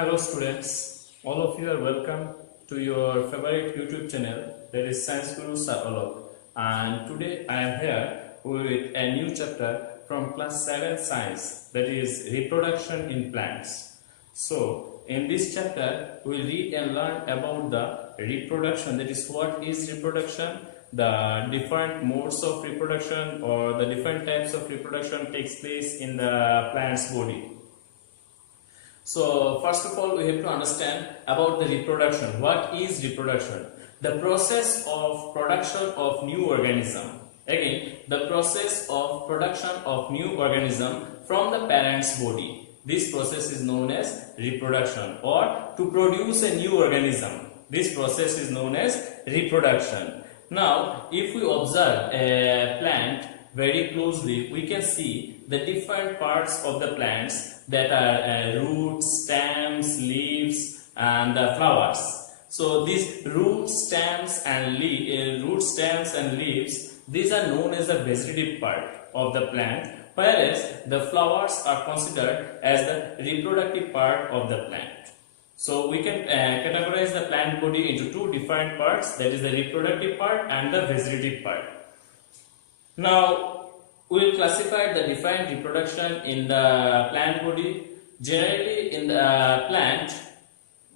Hello students, all of you are welcome to your favorite YouTube channel, that is Science Guru Sir Alok, and today I am here with a new chapter from class 7 science, that is reproduction in plants. So in this chapter we will read and learn about the reproduction, that is what is reproduction, the different modes of reproduction or the different types of reproduction takes place in the plant's body. So first of all we have to understand about the reproduction. What is reproduction? The process of production of new organism. Again, the process of production of new organism from the parent's body. This process is known as reproduction, or to produce a new organism. This process is known as reproduction. Now, if we observe a plant very closely, we can see the different parts of the plants that are roots, stems, leaves, and the flowers. So these roots, stems, and leaves, these are known as the vegetative part of the plant, whereas the flowers are considered as the reproductive part of the plant. So we can categorize the plant body into two different parts, that is the reproductive part and the vegetative part. Now we will classify the different reproduction in the plant body. Generally in the plant,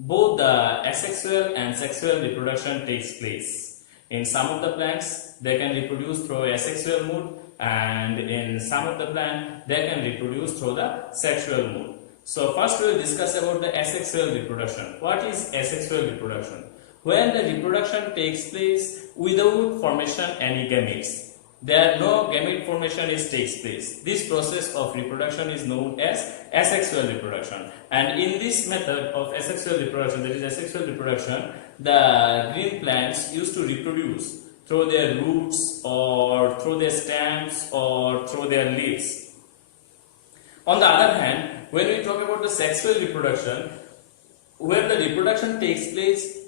both the asexual and sexual reproduction takes place. In some of the plants they can reproduce through asexual mode, and in some of the plant they can reproduce through the sexual mode. So first we will discuss about the asexual reproduction. What is asexual reproduction? When the reproduction takes place without formation any gametes. There no gamete formation takes place. This process of reproduction is known as asexual reproduction. And in this method of asexual reproduction, that is asexual reproduction, the green plants used to reproduce through their roots or through their stems or through their leaves. On the other hand, when we talk about the sexual reproduction, where the reproduction takes place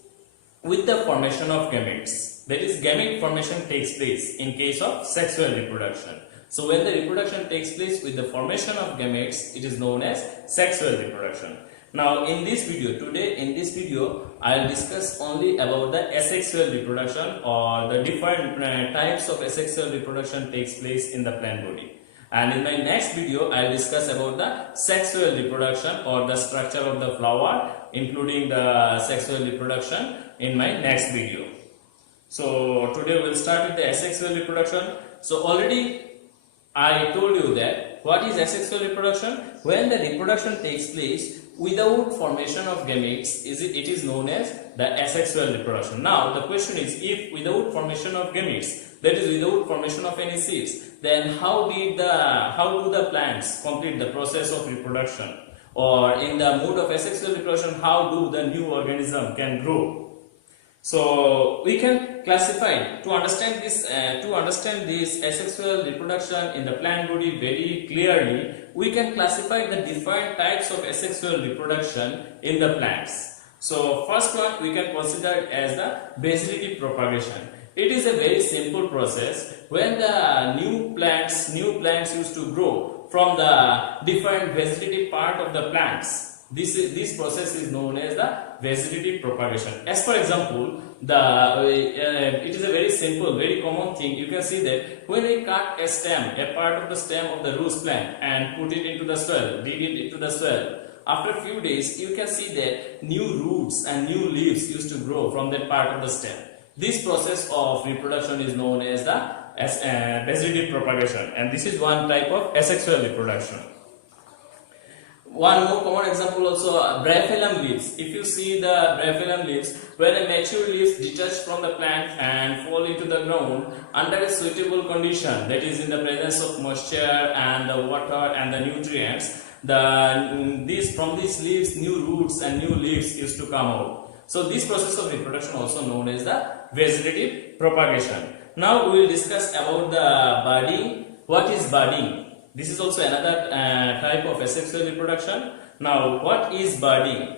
with the formation of gametes. That is, gamete formation takes place in case of sexual reproduction. So when the reproduction takes place with the formation of gametes, it is known as sexual reproduction. Now in this video, I will discuss only about the asexual reproduction, or the different types of asexual reproduction takes place in the plant body. And in my next video, I will discuss about the sexual reproduction or the structure of the flower, including the sexual reproduction, in my next video. So today we will start with the asexual reproduction. So already I told you that what is asexual reproduction? When the reproduction takes place without formation of gametes, it is known as the asexual reproduction. Now the question is, if without formation of gametes, that is without formation of any seeds, then how do the plants complete the process of reproduction? Or in the mode of asexual reproduction, how do the new organism can grow? So we can classify, to understand this asexual reproduction in the plant body very clearly, we can classify the different types of asexual reproduction in the plants. So first one we can consider it as the vegetative propagation. It is a very simple process when the new plants used to grow from the different vegetative part of the plants. This process is known as the vegetative propagation. As for example, it is a very simple, very common thing. You can see that when we cut a stem, a part of the stem of the rose plant, and put it into the soil, dig it into the soil, after a few days you can see that new roots and new leaves used to grow from that part of the stem. This process of reproduction is known as the vegetative propagation, and this is one type of asexual reproduction. One more common example also, Graphene leaves. If you see the Graphene leaves, when a mature leaves detach from the plant and fall into the ground under a suitable condition, that is in the presence of moisture and the water and the nutrients, from these leaves new roots and new leaves used to come out. So this process of reproduction also known as the vegetative propagation. Now we will discuss about the budding. What is budding? This is also another type of asexual reproduction. Now what is budding?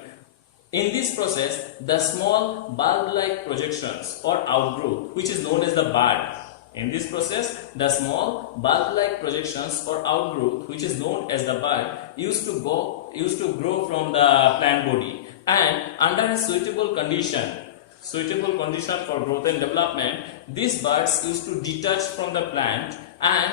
In this process, the small bulb-like projections or outgrowth, which is known as the bud, In this process, the small bulb-like projections or outgrowth, which is known as the bud, used to grow from the plant body, and under a suitable condition for growth and development, these buds used to detach from the plant, and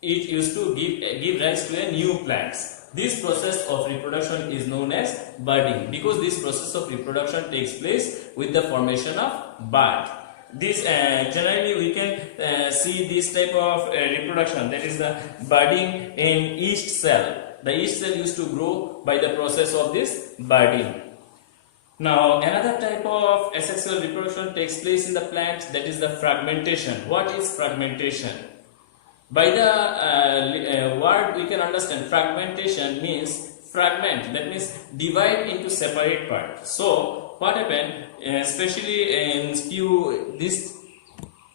it used to give rise to a new plants. This process of reproduction is known as budding, because this process of reproduction takes place with the formation of bud. This generally we can see this type of reproduction, that is the budding in yeast cell. The yeast cell used to grow by the process of this budding. Now another type of asexual reproduction takes place in the plant, that is the fragmentation. What is fragmentation? By the word we can understand fragmentation means fragment, that means divide into separate parts. So what happened, especially in this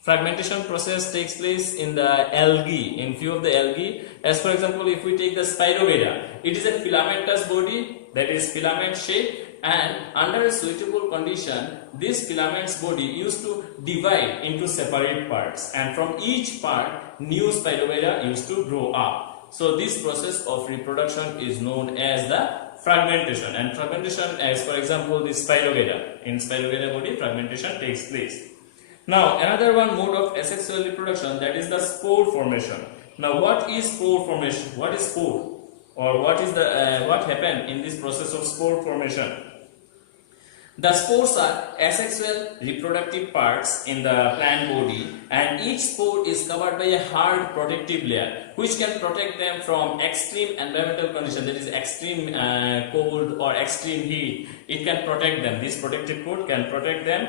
fragmentation process takes place in the algae, in few of the algae. As for example, if we take the Spirogyra, it is a filamentous body, that is filament shape, and under a suitable condition, this filamentous body used to divide into separate parts, and from each part new Spirogyra used to grow up. So this process of reproduction is known as the fragmentation. And fragmentation, as for example this Spirogyra, in Spirogyra body fragmentation takes place. Now another one mode of asexual reproduction, that is the spore formation. Now what is spore formation? What is spore, or what is the what happened in this process of spore formation? The spores are asexual reproductive parts in the plant body, and each spore is covered by a hard protective layer which can protect them from extreme environmental conditions, that is extreme cold or extreme heat. It can protect them. This protective coat can protect them,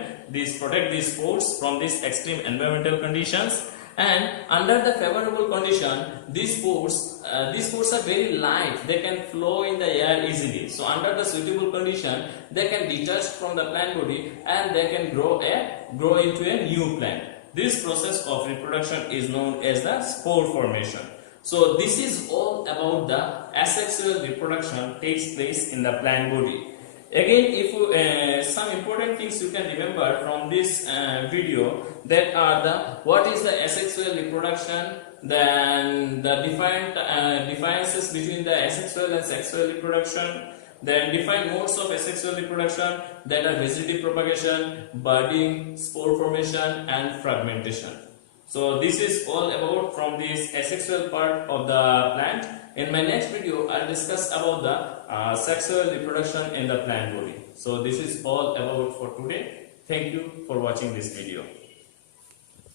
protect these spores from these extreme environmental conditions. And under the favorable condition, these spores are very light, they can flow in the air easily. So under the suitable condition, they can detach from the plant body and they can grow into a new plant. This process of reproduction is known as the spore formation. So this is all about the asexual reproduction takes place in the plant body. Again, if some important things you can remember from this video, that are the what is the asexual reproduction, then the differences between the asexual and sexual reproduction, then define modes of asexual reproduction, that are vegetative propagation, budding, spore formation, and fragmentation. So this is all about from this asexual part of the plant. In my next video, I'll discuss about the sexual reproduction in the plant body. So this is all about for today. Thank you for watching this video.